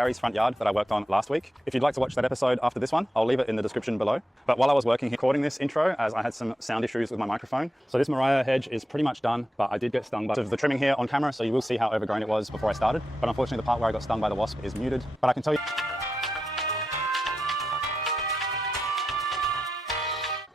Gary's front yard that I worked on last week. If you'd like to watch that episode after this one, I'll leave it in the description below. But while I was working here recording this intro, as I had some sound issues with my microphone. So this Mariah hedge is pretty much done, but I did get stung by the trimming here on camera, so you will see how overgrown it was before I started. But unfortunately, the part where I got stung by the wasp is muted. But I can tell you...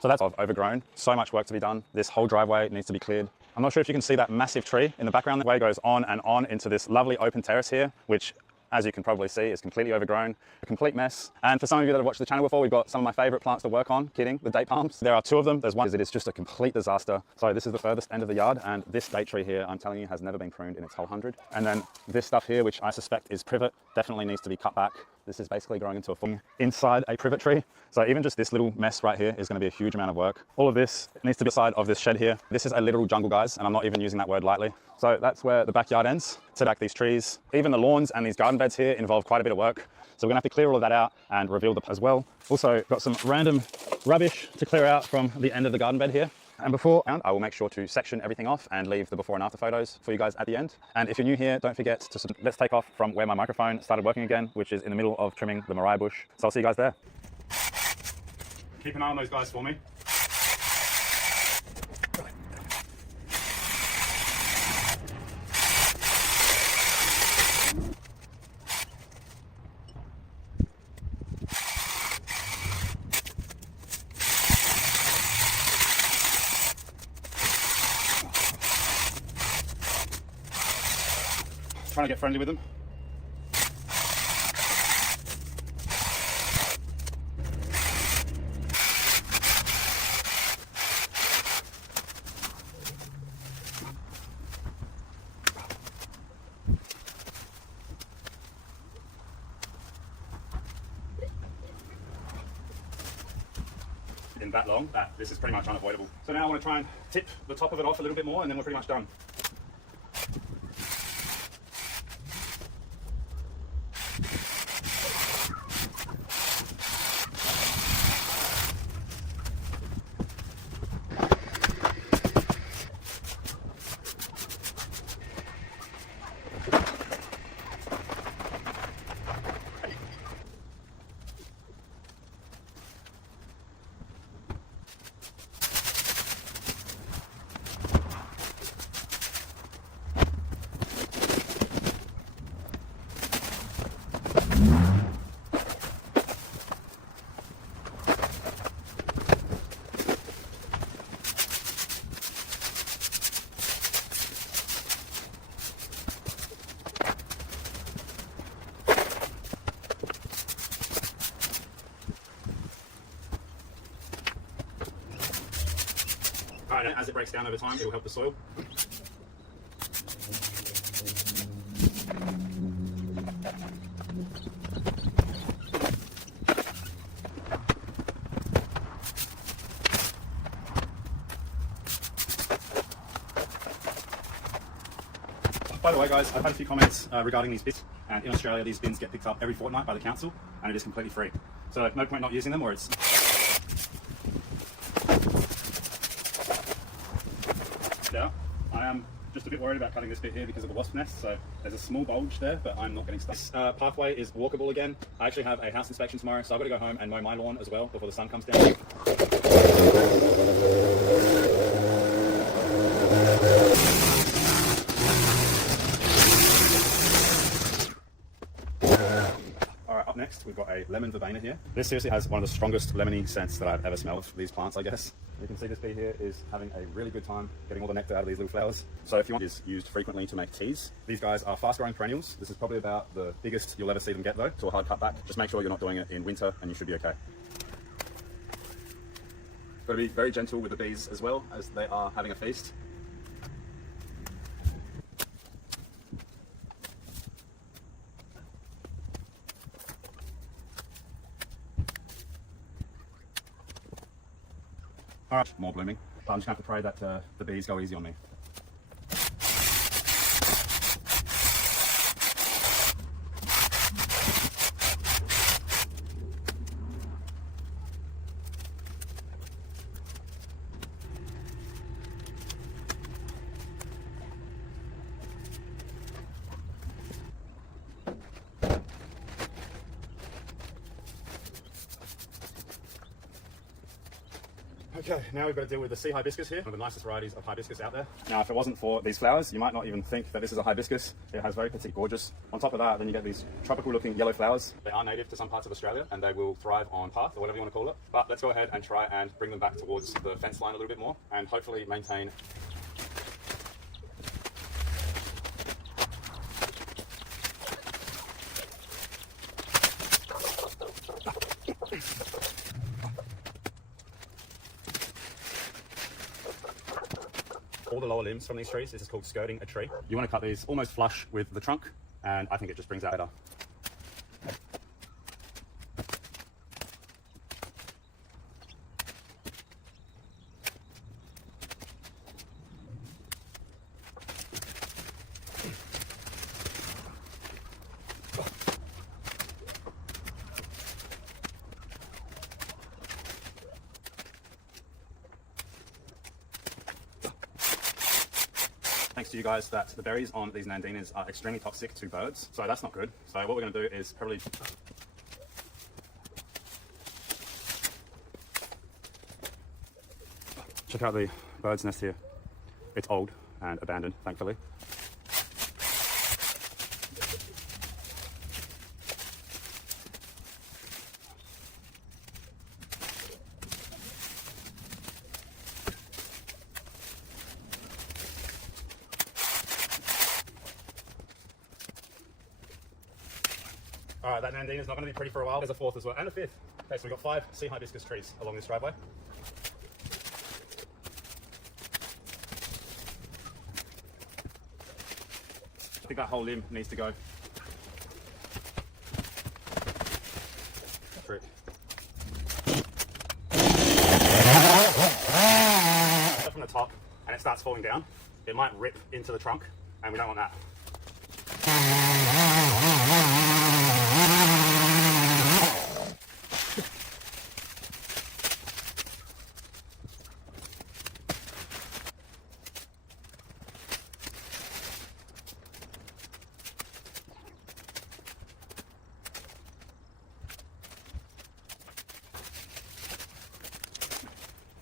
So that's overgrown. So much work to be done. This whole driveway needs to be cleared. I'm not sure if you can see that massive tree in the background. The way goes on and on into this lovely open terrace here, which, as you can probably see, is completely overgrown, a complete mess. And for some of you that have watched the channel before, we've got some of my favorite plants to work on. Kidding, the date palms. There are two of them. There's one, it is just a complete disaster. So this is the furthest end of the yard, and this date tree here, I'm telling you, has never been pruned in its whole 100. And then this stuff here, which I suspect is privet, definitely needs to be cut back. This is basically growing into a full inside a privet tree. So even just this little mess right here is going to be a huge amount of work. All of this needs to be side of this shed here. This is a literal jungle, guys, and I'm not even using that word lightly. So that's where the backyard ends. Set back these trees. Even the lawns and these garden beds here involve quite a bit of work. So we're gonna have to clear all of that out and reveal the as well. Also got some random rubbish to clear out from the end of the garden bed here. And before, I will make sure to section everything off and leave the before and after photos for you guys at the end. And if you're new here, don't forget to, let's take off from where my microphone started working again, which is in the middle of trimming the Mariah bush. So I'll see you guys there. Keep an eye on those guys for me. Trying to get friendly with them. In that long, that this is pretty much unavoidable. So now I want to try and tip the top of it off a little bit more, and then we're pretty much done. Alright, as it breaks down over time, it will help the soil. By the way, guys, I've had a few comments regarding these bins, and in Australia these bins get picked up every fortnight by the council, and it is completely free. So no point not using them, or it's... Yeah, I am just a bit worried about cutting this bit here because of the wasp nest, so there's a small bulge there, but I'm not getting stuck. This pathway is walkable again. I actually have a house inspection tomorrow, so I've got to go home and mow my lawn as well before the sun comes down. Up next, we've got a lemon verbena here. This seriously has one of the strongest lemony scents that I've ever smelled for these plants, I guess. You can see this bee here is having a really good time getting all the nectar out of these little flowers. So if you want, it is used frequently to make teas. These guys are fast growing perennials. This is probably about the biggest you'll ever see them get though, to a hard cut back. Just make sure you're not doing it in winter and you should be okay. Got to be very gentle with the bees as well, as they are having a feast. All right, more blooming. I'm just gonna have to pray that the bees go easy on me. Okay, now we've got to deal with the sea hibiscus here, one of the nicest varieties of hibiscus out there. Now, if it wasn't for these flowers, you might not even think that this is a hibiscus. It has very petite, gorgeous. On top of that, then you get these tropical looking yellow flowers. They are native to some parts of Australia and they will thrive on path or whatever you want to call it. But let's go ahead and try and bring them back towards the fence line a little bit more and hopefully maintain all the lower limbs from these trees. This is called skirting a tree. You want to cut these almost flush with the trunk, and I think it just brings out better. Thanks to you guys that the berries on these nandinas are extremely toxic to birds, so that's not good. So what we're going to do is probably check out the bird's nest here. It's old and abandoned, thankfully. All right, that nandina is not going to be pretty for a while. There's a fourth as well, and a fifth. Okay, so we've got 5 sea hibiscus trees along this driveway. I think that whole limb needs to go. Trick. From the top, and it starts falling down. It might rip into the trunk, and we don't want that.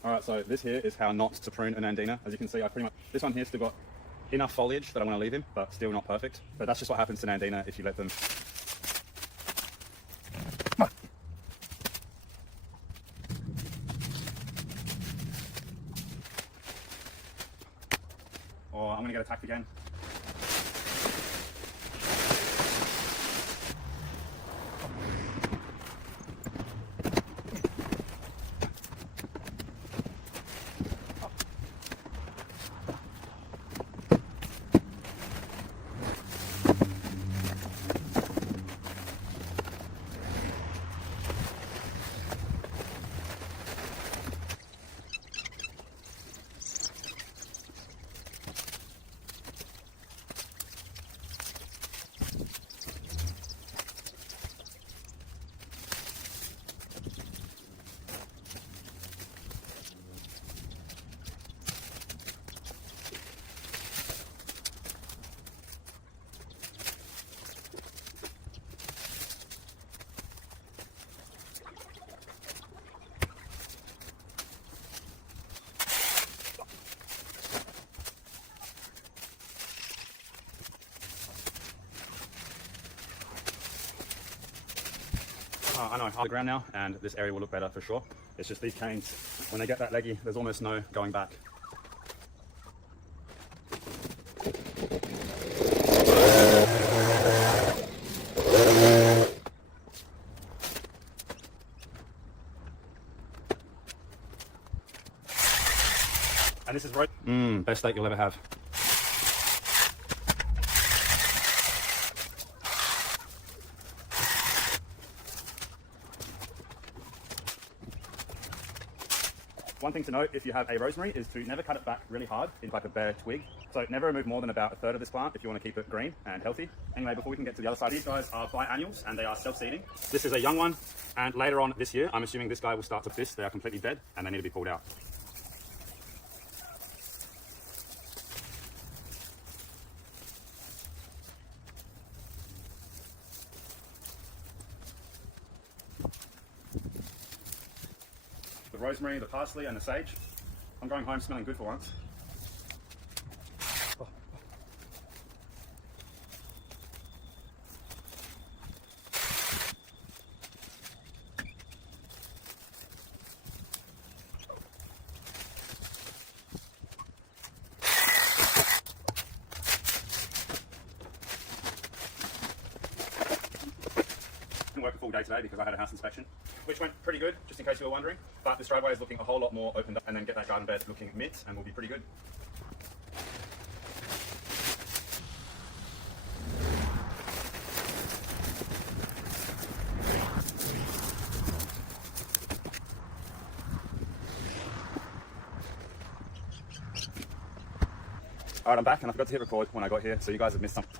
Alright, so this here is how not to prune an nandina. As you can see, this one here's still got enough foliage that I want to leave him, but still not perfect. But that's just what happens to nandina if you let them. Or I'm going to get attacked again. I know, high ground now, and this area will look better for sure. It's just these canes, when they get that leggy, there's almost no going back. And this is right. Best steak you'll ever have. One thing to note if you have a rosemary is to never cut it back really hard into like a bare twig. So never remove more than about 1/3 of this plant if you want to keep it green and healthy. Anyway, before we can get to the other side, these guys are biannuals and they are self-seeding. This is a young one, and later on this year, I'm assuming this guy will start to fist. They are completely dead and they need to be pulled out. rosemary, the parsley, and the sage. I'm going home smelling good for once. Didn't work a full day today because I had a house inspection, which went pretty good, just in case you were wondering. But this driveway is looking a whole lot more opened up, and then get that garden bed looking mint, and will be pretty good. Alright, I'm back, and I forgot to hit record when I got here, so you guys have missed something.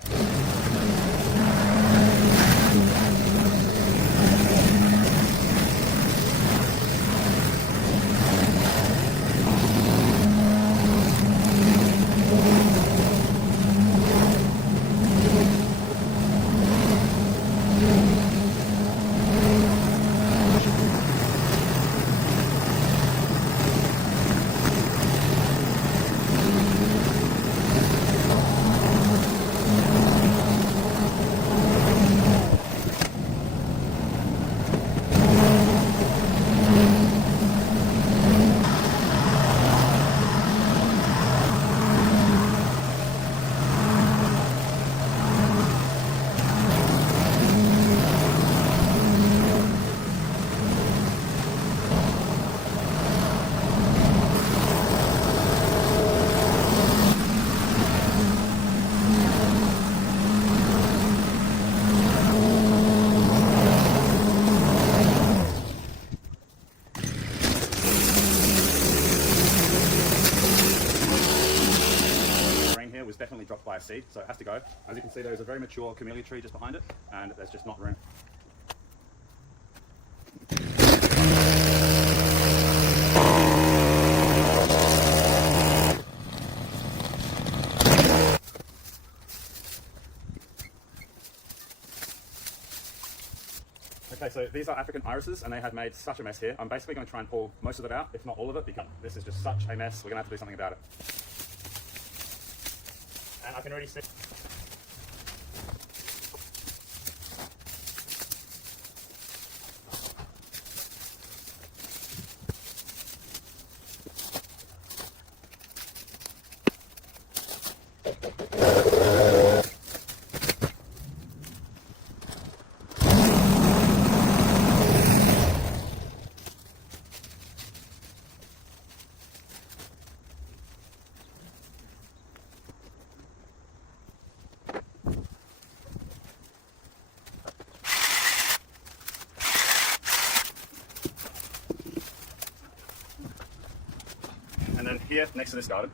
Was definitely dropped by a seed, so it has to go. As you can see, there is a very mature camellia tree just behind it, and there's just not room. Okay, so these are African irises, and they have made such a mess here. I'm basically going to try and pull most of it out, if not all of it, because this is just such a mess. We're going to have to do something about it. And I can already see. And then here, next to this garden,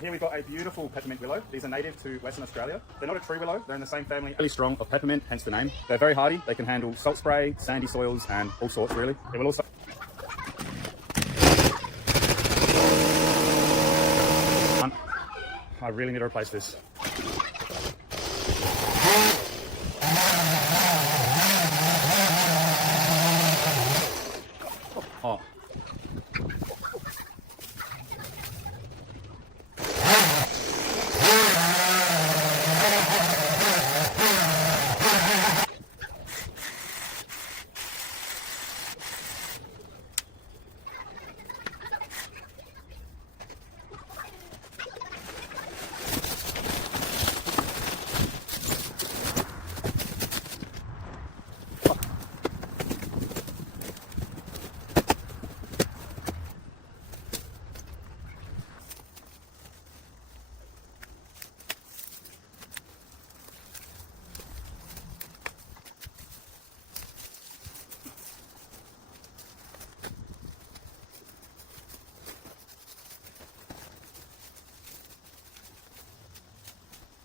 Here we've got a beautiful peppermint willow. These are native to Western Australia. They're not a tree willow, they're in the same family, really strong of peppermint, hence the name. They're very hardy, they can handle salt spray, sandy soils, and all sorts really. It will also... I really need to replace this. Oh.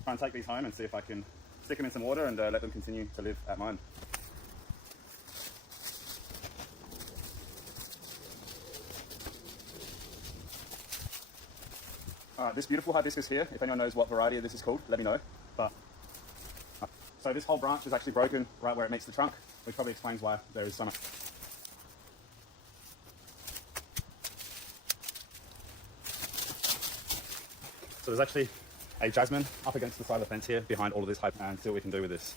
Try and take these home and see if I can stick them in some water and let them continue to live at mine. Alright, this beautiful hibiscus here, if anyone knows what variety this is called, let me know. So this whole branch is actually broken right where it meets the trunk, which probably explains why there is so much. So there's actually a jasmine up against the side of the fence here behind all of this hype, and see what we can do with this.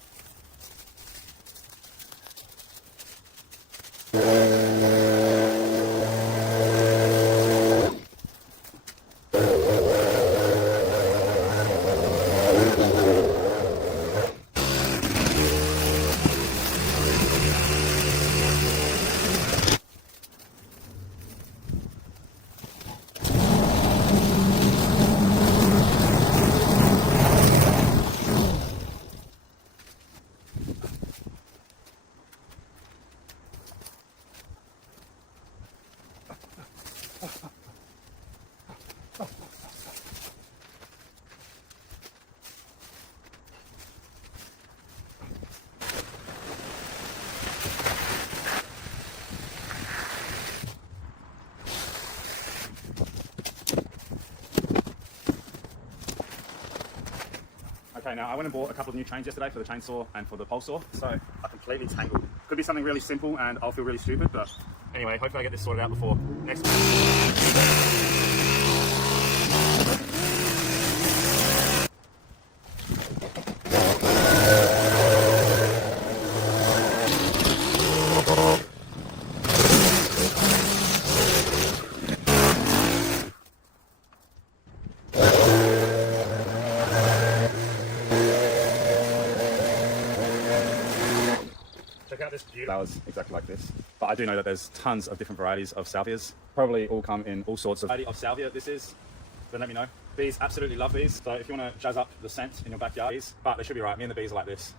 Okay, now I went and bought a couple of new chains yesterday for the chainsaw and for the pole saw, so I completely tangled. Could be something really simple and I'll feel really stupid, but anyway, hopefully I get this sorted out before next week. Check out this beautiful flowers exactly like this. But I do know that there's tons of different varieties of salvias. Probably all come in all sorts of variety of salvia this is. Then let me know. Bees absolutely love these. So if you want to jazz up the scent in your backyard, but they should be right. Me and the bees are like this.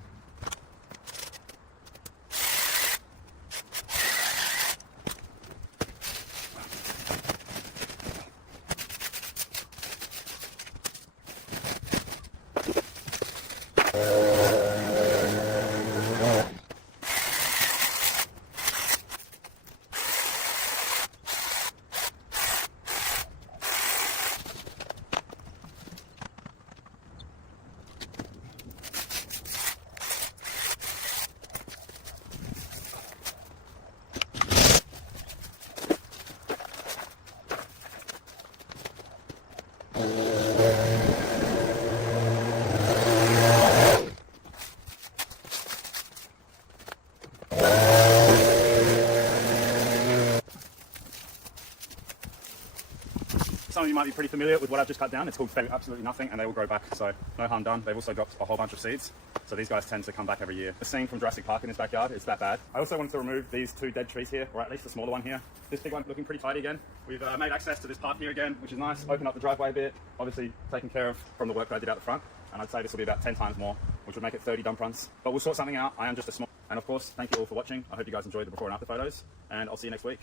Some of you might be pretty familiar with what I've just cut down. It's called absolutely nothing, and they will grow back, so no harm done. They've also dropped a whole bunch of seeds, so these guys tend to come back every year. The scene from Jurassic Park in his backyard, it's that bad. I also wanted to remove these two dead trees here, or at least the smaller one here. This big one looking pretty tidy again. We've made access to this park here again, which is nice. Opened up the driveway a bit, obviously taken care of from the work that I did out the front. and I'd say this will be about 10 times more, which would make it 30 dump runs. But we'll sort something out. I am just a small... And of course, thank you all for watching. I hope you guys enjoyed the before and after photos, and I'll see you next week.